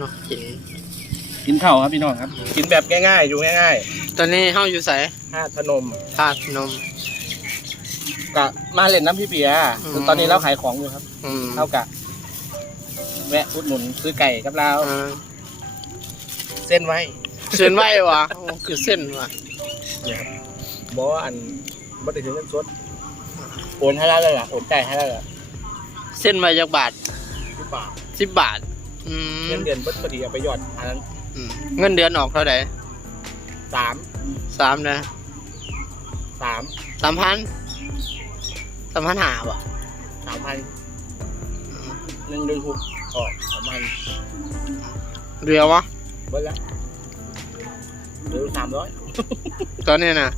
เนาะกิน กินข้าวครับพี่น้องครับ กินแบบง่ายๆ อยู่ง่ายตอนนี้เฮาอยู่ไสๆห้าขนมธาตุพนม กะมาเล่นน้ำพี่เปียอืม ตอนนี้เราขายของอยู่ครับอืมเท่ากับแวะอุดหนุนซื้อไก่กับเราอ่าเส้นไว้เส้นไหววะโอ้คือเส้นวะเนี่ยครับบอกว่าอันบัตรถึงเงินสดโอนให้แล้วเลยล่ะโอนจ่ายให้แล้วล่ะเส้นไหวจักบาทที่บาทสิบบาท อืมเงินเดือนบัตรพอดีเอาไปหยอดอันนั้นอืมเงินเดือนออกเท่าไหร่สามสามนะสามสามพันสามพันหาบ่สามพันหนึ่งเดือนหกออกสามพันเรือวะเบิดละเหลือสามร้อย ตอนนี้นะ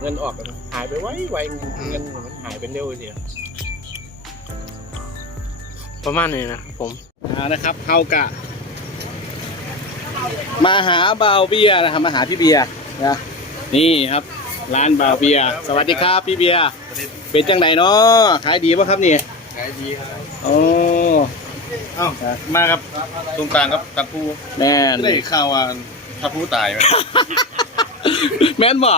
เงินออกมันหายไปไวไวเงินมันหายไปเร็วเดียว ประมาณนี้นะผมอ่านะครับเฮากะ มาหาบาวเบียร์นะครับมาหาพี่เบียร์นะนี่ครับ ร้านบาวเบียร์สวัสดีครับพี่เบียร์เป็นจังไหนเนาะขายดีป่ะครับนี่ขายดีครับโอ้เอ้ามาครับตรงกลางครับตะปูแม่นได้ข่าวว่าตะปูตายไหมแม่นบ่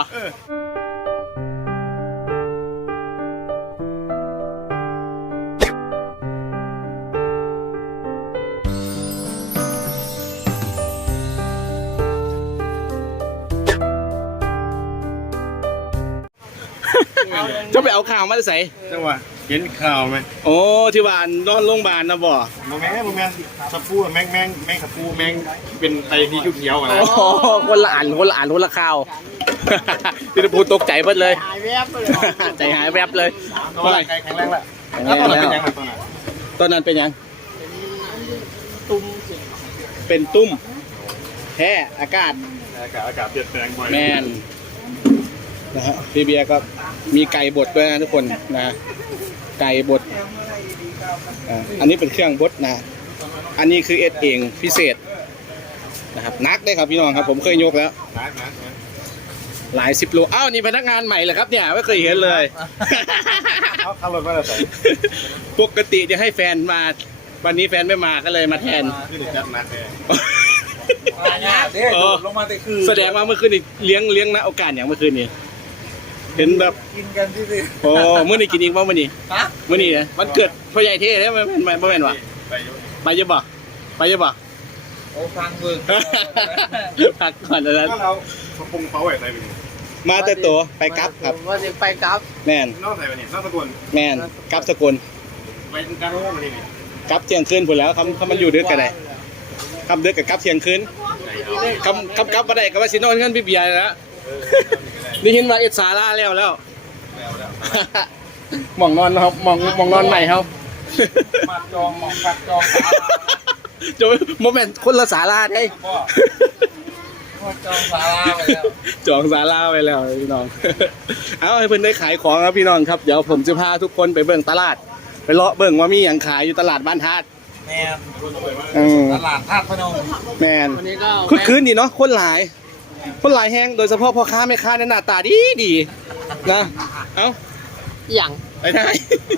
เออจะไปเอาข่าวมาใส่จังหวะเห็นข่าวไหมโอ้ที่บ้านนอนโรงพยาบาลนะบ่โมแม่โมแม่ตะปูแมงแมงแมงตะปูแมงเป็นไตที่เขียวๆอะไรโอ้โหคนละอ่านคนละอ่านคนละข่าวพี่ตะพูดตกใจเบิดเลยหายแวบเลยใจหายแวบเลยตัวอะไรแข็งแรงละแข็งแล้วแรงตอนนั้นแล้เป็นวยังไงตอนนั้นตอนนั้นเป็นยังตุ้มเป็นตุ้มแพ้อากาศอากาศอากาศเปลี่ยนแปลงบ่อยแมนนะฮะพี่เบียร์ก็ มีไก่บดด้วยนะทุกคนนะไก่บดอ่าอันนี้เป็นเครื่องบดนะ อันนี้คือเอ็ดเองพิเศษนะครับนักได้ครับพี่น้องครับ ผมเคยยกแล้วนะนะนะหลายสิบโลอ้าวนี่พนักงานใหม่เหรอครับเนี่ยไม่เคยเห็นเลย เขาขับรถมาแล้วใส่ปกติจะให้แฟนมา วันนี้แฟนไม่มาก็เลยมาแทน ขึ้นจัดหนักเลยเออลงมาแต่คือ แสดงว่าเมื่อคืนนี่เลี้ยงเลี้ยงนะโอกาสอย่างเมื่อคืนนี่ เห็นแบบกินกันที่สิโอ้เมื่อนี้กินอีกบ้างมื่อนี้ฮะมื่อนี้นะวันเกิดพ่อใหญ่เท่ใช่ไหมไม่ไม่ไม่แม่นวะไปอยู่ไปเยอะบ่ไปเยอะบ่โอ้ฟังเบิ่งพักก่อนแล้วถ้าเราเขาปรุงเขาไว้ใส่ไปนี่มาแต่ตัวไปกลับครับว่าจะไปกลับแม่นนอกใส่ไปนี่นอกตะกวนแม่นกลับสกลไปตรงกลางโรงมานี่นี่กลับเที่ยงคืนพุ่นแล้วคำคำมันอยู่ดึกกันได้คำดึกกับกลับเที่ยงคืนคำคำกลับมาได้ก็ว่าสินอนเงินพี่เบียร์แล้ว ได้ยินว่าเอ็ดสาราแล้วแล้ว แล้วแล้วหมองนอนครับหมองหมองนอนใหม่ครับมาจองหมองกัดจองสาจะโมเมนต์คนละสาราได้พ่อจองศาลาไปแล้วจองสาราไปแล้วพี่น้อง เอาให้เพิ่นได้ขายของครับพี่น้องครับ เดี๋ยวผมจะพาทุกคนไปเบิ่งตลาด ไปเลาะเบิ่งว่ามีอย่างขายอยู่ตลาดบ้านธาตุแม่อืมตลาดธาตุพนมแมนวันนี้ก็คึกคืนดีเนาะคนหลาย คนหลายแห้งโดยเฉพาะพ่อค้าแม่ค้าเนี่ยหน้าตาดีดีนะเอ้าอย่างไปได้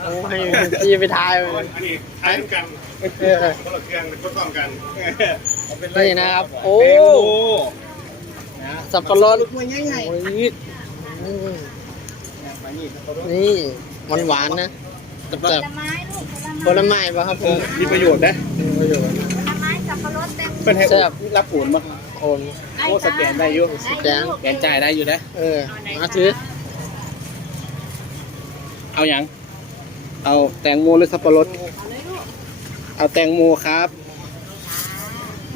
โอ้ยพี่ไปทายไปอันนี้ทายกันเออคนละเครื่องทดลองกันนี่นะครับ โอ้โอ้โหสับปะรดลูกมันใหญ่โอ้ยอืมนี่มันหวานๆนะๆแต่ผลไม้ลูกผลไม้ป่ะครับผเออมมีประโยชน์นะมีประโยชน์ผลไม้สับปะรดเต็มเป็นให้แซ่บรับผลมา โอนโอ้สแกนได้อยู่สแกนสแกนจ่ายได้อยู่นะเออมาถือเอาอย่าง เอาแตงโมหรือสับปะรด เอาแตงโมครับ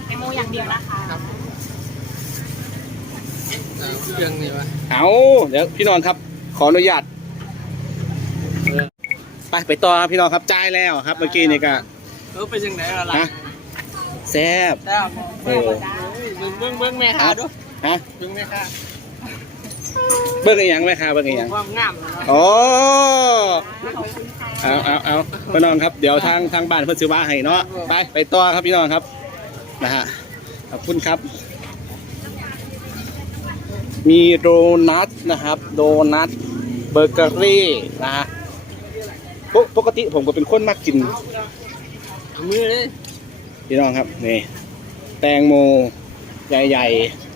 แตงโมอย่างเดียวนะคะเอาเครื่องนี่วะเอาเดี๋ยวพี่น้องครับ ขออนุญาตไปไปต่อครับพี่น้องครับจ่ายแล้วครับ เมื่อกี้นี่ก็เออไปยังไหนล่ะฮะแซ่บแซ่บเออ เบิ้งเบิ้งเบิ้งแม่ค้าดูฮะเบิ้งแม่ค้าเบิ้งอีหยังไหมครับเบิ้งอีหยังความงามนะเนาะโอ้เอาเอาเอาพี่น้องครับเดี๋ยวทางทางบ้านเพิ่นซื้อมาให้เนาะไปไปต่อครับพี่น้องครับนะฮะขอบคุณครับ มีโดนัทนะครับ โดนัทเบเกอรี่นะฮะปกปกติผมก็เป็นคนมักกิน มือเลยพี่น้องครับนี่แตงโม ใหญ่ๆ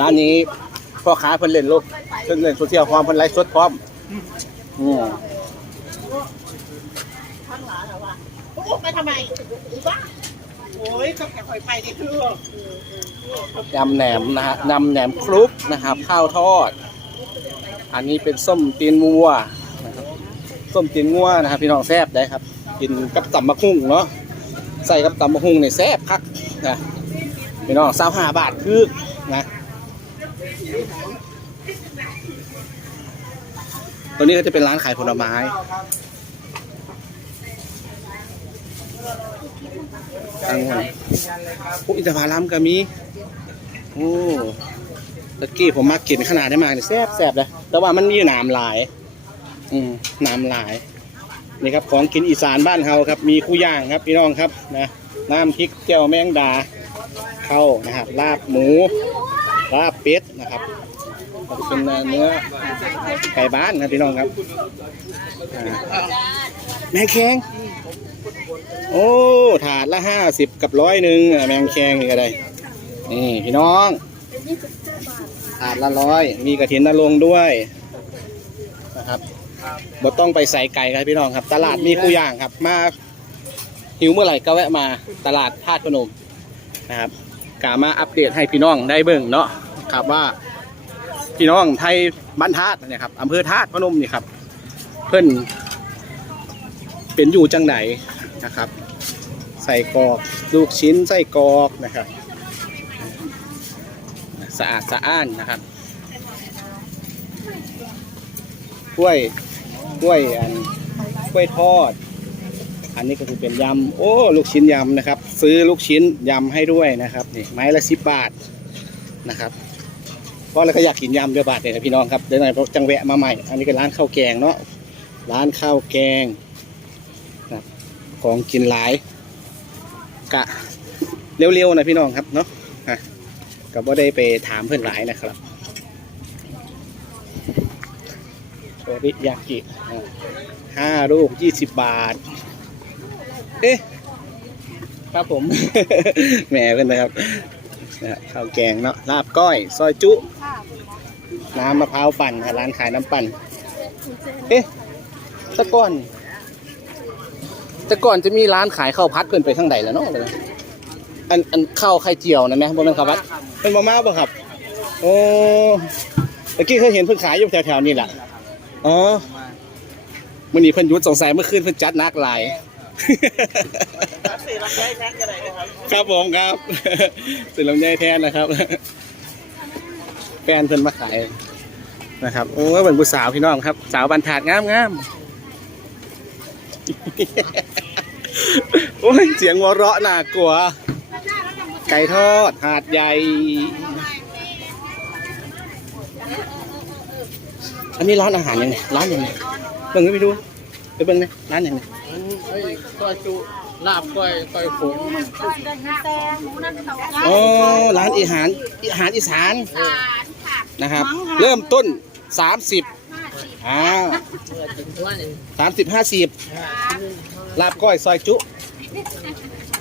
ร้านนี้พ่อค้าเพิ่นเล่นโลกเพิ่นเล่นโซเชียลพร้อมเพิ่นไลฟ์สดพร้อมอืมโอ้ไปทำไมบ้าโอ้ยก็แค่คอยไปนี่คือยำแหนมนะฮะนำแหนมคลุกนะครับ ข้าวทอด อันนี้เป็นส้มตีนวัวนะครับส้มตีนงัวนะครับพี่น้องแซ่บได้ครับ กินกับตำมะคุ้งเนาะใส่กับตำมะคุ้งเนี่ยแซ่บคักนะพี่น้องสาวห้าบาทคือนะตัวนี้ก็จะเป็นร้านขายผลไม้องุ่นพวกอินทผลัมก็มี โอ้ตะกี้ผมมากินขนาดได้มากเลยแซ่บแซ่บเลย แต่ว่ามันมีหนามหลาย อืมหนามหลาย นี่ครับของกินอีสานบ้านเฮาครับ มีคู่ย่างครับพี่น้องครับนะน้ำพริกเจียวแมงดาเข้านะครับลาบหมูลาบเป็ดนะครับเป็นเนื้อไก่บ้านครับพี่น้องครับแมงแคงโอ้ถาดละห้าสิบกับร้อยหนึ่งแมงแคงนี่ก็ได้นี่พี่น้องถาดละร้อยมีกระถินนรงด้วยนะครับ บ่ต้องไปใส่ไก่ครับพี่น้องครับ ตลาดมีคู่อย่างครับ มาหิวเมื่อไหร่ก็แวะมาตลาดธาตุพนมนะครับกามาอัปเดตให้พี่น้องได้เบิ่งเนาะครับว่าพี่น้องไทยบ้านธาตุเนี่ยครับอำเภอธาตุพนมนี่ครับ เพิ่อนเป็นอยู่จังไหนนะครับ ใส่กรอกลูกชิ้นใส่กรอกนะครับ สะอาดสะอ้านนะครับกล้วย กล้วยอันกล้วยทอด อันนี้ก็คือเป็นยำโอ้ลูกชิ้นยำนะครับ ซื้อลูกชิ้นยำให้ด้วยนะครับนี่ไม้ละสิบบาทนะครับเพราะเราก็อยากกินยำด้วยบาทเนี่ยนะพี่น้องครับเดี๋ยวหน่อยเราจังแวะมาใหม่ อันนี้ก็ร้านข้าวแกงเนาะร้านข้าวแกงนะครับของกินหลายกะเร็วๆนะพี่น้องครับเนาะก็บ่ได้ไปถามเพื่อนหลายนะครับ โชริยากิห้าลูกยี่สิบบาท เอ๊ะ ครับผม แหมเพื่อนนะครับข้าวแกงเนาะลาบก้อย ซอยจุ น้ำมะพร้าวปั่นร้านขายน้ำปั่น เอ๊ะตะก่อนแต่ก่อนจะมีร้านขายข้าวพัดเพื่อนไปทางใดแล้วเนาะเลยอันอันข้าวไข่เจียวนะแม่บ่แม่นข้าววัดเป็นมาม่าบ่ครับ โอ้ตะกี้เคยเห็นเพิ่นขายอยู่แถวๆนี่แหละ อ๋อมื้อนี้เพิ่นหยุดสงสัยเมื่อคืนเพิ่นจัดหนักหลาย สี่รักไว้แท็กกันไหนนะครับครับผมครับ สิลำไยแทนนะครับ แฟนเพิ่นมาขายนะครับ โอ้ยเป็นผู้สาวพี่น้องครับ สาวบันทาดงามงามโอ้ยเสียงหัวเราะน่ากลัว ไก่ทอดหาดใหญ่ อันนี้ร้านอาหารยังไงร้านยังไงเบิ่งไปดูไปเบิ่งนะร้านยังไงไอ้ซอยจุลาบก้อยก้อยผงอ๋อร้านอาหารอาหารอีสานสารค่ะนะครับ เริ่มต้น30ห้าสิบอ่าเมื่อถึงตัวหนึ่ง30 50ลาบก้อยซอยจุ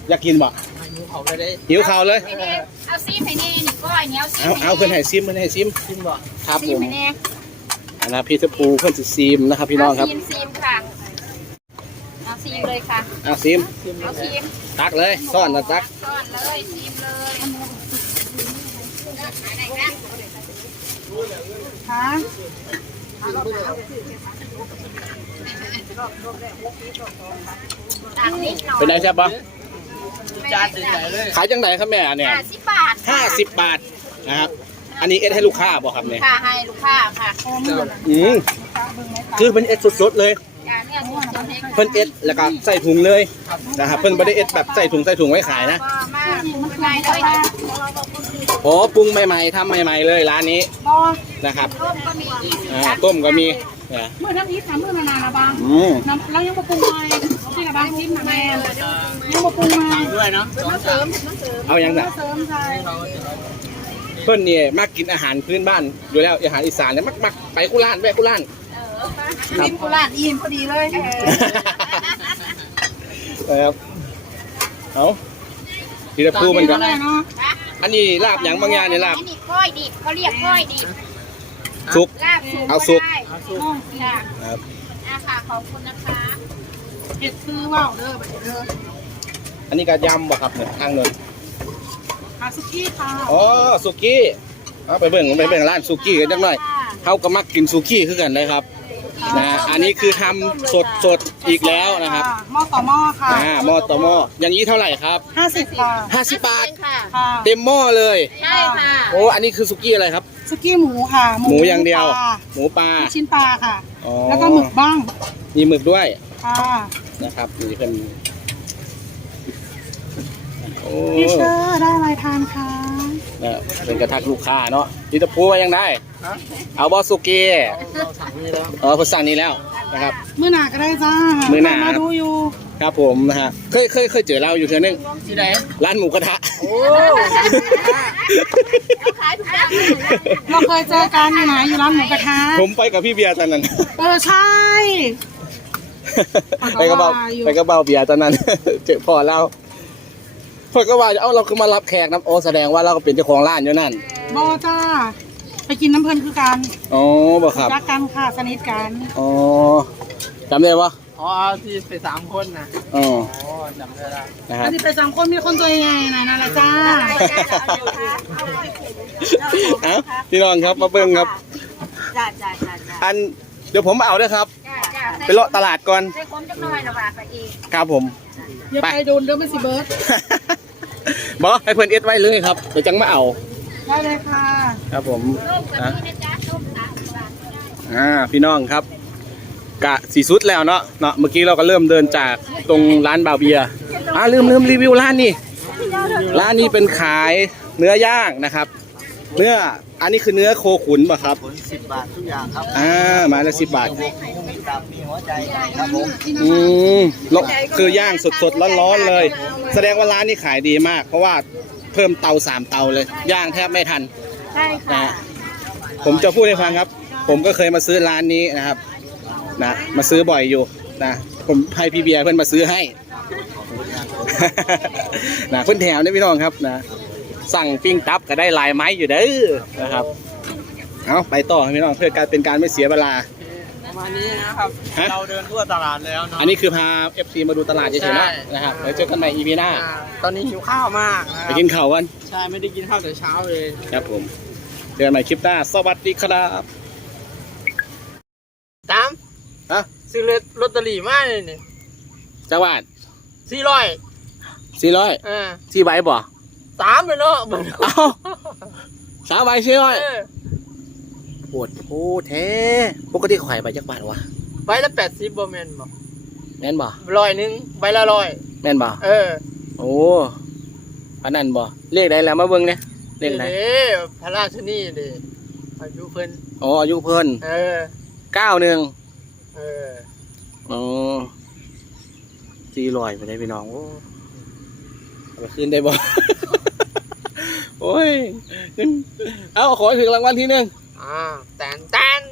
อยากกินบ่อายุเขาได้ได้หิวข่าวเลยไปเน่เอาซีไปเน่นี่ก้อยเนี้ยซีเอาเอาเพื่อนให้ซิมเพื่อนให้ซิมกินบ่ครับซีผมไปเน่อันนะพี่ทะพูเพื่อนสิซิมนะครับพี่น้องครับเาซีมซีมค่ะเอาซีมเลยค่ะเอาซิมเอาซีมตักเลยซ่อนนะตักซ่อนเลยซีมเลยตักนิดหน่อยเป็นไงแซ่บปะจานใส่เลยขายจังไหนครับแม่เนี่ยห้าสิบบาทห้าสิบบาทนะครับ อันนี้เอ็ดให้ลูกค้าบ่ครับเนี่ยค่ะให้ลูกค้าค่ะอืมคือเป็นเอ็ดสดๆเลยจานเนี่ยสดๆให้เพิ่นเอ็ดแล้วก็ใส่ถุงเลยนะครับเพิ่นไม่ได้เอ็ดแบบใส่ถุงใส่ถุงไว้ขายนะก็มากมันไงเลยนะโอ้ปรุงใหม่ๆทำใหม่ ๆเลยร้านนี้นะครับต้มก็มียี่สิบอ่าต้มก็มีเนี่ยเมื่อน้ำอีทน้ำเมื่อนานๆนะบางอืมน้ำแล้วยังมาปรุงใหม่ที่ละบางชิมนะแม่ยังมาปรุงใหม่ด้วยเนาะสองสามเอายังไงเสริมใส่ เพิ่นเนี่ยมักกินอาหารพื้นบ้านอยู่แล้วอาหารอีสานเนี่ยมักมักไปกุล่านแวะกุล่านกินกุหลาบอิ่มพอดีเลยนะครับเอาทีละพูมันก็เลยเนาะอันนี้ลาบหยังบางอย่างเนี่ยลาบอันนี้ก้อยดิบเขาเรียกก้อยดิบซุกลาบสุกเอาสุกได้ค่ะครับอะค่ะขอบคุณนะคะเห็ดคือว่าวเด้อบัดนี้เด้ออันนี้ก็ยำบ่ครับเนี่ยทางเนิน คาซุกี้ค่ะอ๋อสุกี้เอาไปเบิ่งไปเบิ่งร้านสุกี้กันจังหน่อยเขาก็มักกินสุกี้คือกันเลยครับนะอันนี้คือทำสดสดๆอีกแล้วนะครับหม้อต่อหม้อค่ะอ่าหม้อต่อหม้ออย่างนี้เท่าไหร่ครับห้าสิบค่ะ50บาทค่ะค่ะเต็มหม้อเลยใช่ค่ะโอ้อันนี้คือสุกี้อะไรครับซุกี้หมูค่ะ หมูอย่างเดียวปลาหมูปลาลูกชิ้นปลาค่ะอ๋อแล้วก็หมึกบ้างมีหมึกด้วยค่ะนะครับนี่เป็นโอ้ พี่เชอร์ได้อะไรทานคะเนี่ยเป็นกระทักลูกค้าเนาะที่ตะพูว่ายังได้ เอาบอสุกี้เราสั่งนี่แล้วเออผมสั่งนี้แล้วนะครับ มื้อหนาก็ได้จ้ามื้อหน้า มาดูอยู่ครับผมนะฮะเคยเคยเคยเจอเราอยู่เทื่อนึงที่ไหนร้านหมูกระทะโอ้ขายทุกอย่างเราเคยเจอกันอยู่นะอยู่ร้านหมูกระทะผมไปกับพี่เบียร์ตอนนั้น เออใช่ ไปกระเบาว่าอยู่ไปกระเบาเบียร์ตอนนั้น เจอพ่อเรา พอก็ว่าเอ้าเราคือมารับแขกนะโอ้แสดงว่าเราก็เป็นเจ้าของร้านอยู่นั่นบอจ้า ไปกินน้ำเพลินคือกันอ๋อบ่ครับรักกันค่ะสนิทกันอ๋อจำได้ปะอ๋อที่ไปสามคนนะอ๋ออ๋อจำได้แล้วนะคอัรันบนี้ไปสามคนมีคนตัวใหญ่ๆนะนั่นแหละจ้าเอ้าพี่น้องครับมาเบิ่งครับจ้าจ้าจ้าจ้าอันเดี๋ยวผมเอาด้วยครับจ้าจ้าไปเลาะตลาดก่อนใส่ผมจังหน่อยละบาทไปอีกครับผมอย่าไปโดนเด้อไม่สิเบิร์ด บอให้เพื่อนเอ็ดไว้เลยครับเดี๋ยวจังมาเอา ได้เลยค่ะครับผมต้มกับนะนี่นะจ๊ะต้มสามสิบบาทก็ได้อ่าพี่น้องครับ กะสีสุดแล้วเนาะเนาะเมื่อกี้เราก็เริ่มเดินจากตรงร้านบาวเบียร์อ่าลืมลืมรีวิวร้านนี่ร้านนี้เป็นขายเนื้อย่างนะครับ เนื้ออันนี้คือเนื้อโคขุนป่ะครับผลสิบบาททุกอย่างครับอ่าไมาละสิบบาทมีตับมีหัว ใจครับผมอืมแล้วคือย่างสดๆร้อนๆเลย แสดงว่าร้านนี้ขายดีมาก เพราะว่าเพิ่มเตาสามเตาเลย ย่างแทบไม่ทัน ใช่ค่ะนะผมจะพูดให้ฟังครับ ผมก็เคยมาซื้อร้านนี้นะครับนะมาซื้อบ่อยอยู่นะผมให้พี่เบียร์เพื่อนมาซื้อให้ นะเพื่อนแถวนี่พี่น้องครับนะ สั่งปิ้งตับก็ได้หลายไม้อยู่เด้อนะครับ เอาไปต่อพี่น้องเพื่อการเป็นการไม่เสียเวลาประ มาณนี้นะครับ ฮะ เราเดินทั่วตลาดแล้วเนาะ อันนี้คือพา FC มาดูตลาดเฉยๆนะใช่ นะครับเดี๋ยวเจอกันใหม่ EP หน้า อ่าตอนนี้หิวข้าวมากนะคไปรับกินข้าวกัน ใช่ไม่ได้กินข้าวแต่เช้าเลย ครับผม เจอกันใหม่คลิปหน้า สวัสดีครับ ตามฮะ ซื้อลอตเตอรี่มาเลยนี่จังหวัดสี่ร้อยสี่ร้อยอ่าสี่ใบบ่ สามเลยเนาะเอ้าสามใบสี่ร้อย เออ ปวดโอ้แท้ ปกติข่อยใบจักบาทวะใบละแปดสิบบ่แม่นบ่แม่นบ่ร้อยหนึ่งใบละร้อยแม่นบ่เออ โอ้อันนั้นบ่เลขใดแล้วมาเบิ่งเนี่ยเลขไหนด้พระราชนีเด้อายุเพิ่นอ๋ออายุเพิ่นเออเก้าหนึ่งเอออ๋อสี่ร้อยไปได้พี่น้องโอ้เอาไปคืนได้บ่ โอ้ยขึ้นเอาขอให้ถึงรางวัลที่หนึ่ง อ่าแตนแตน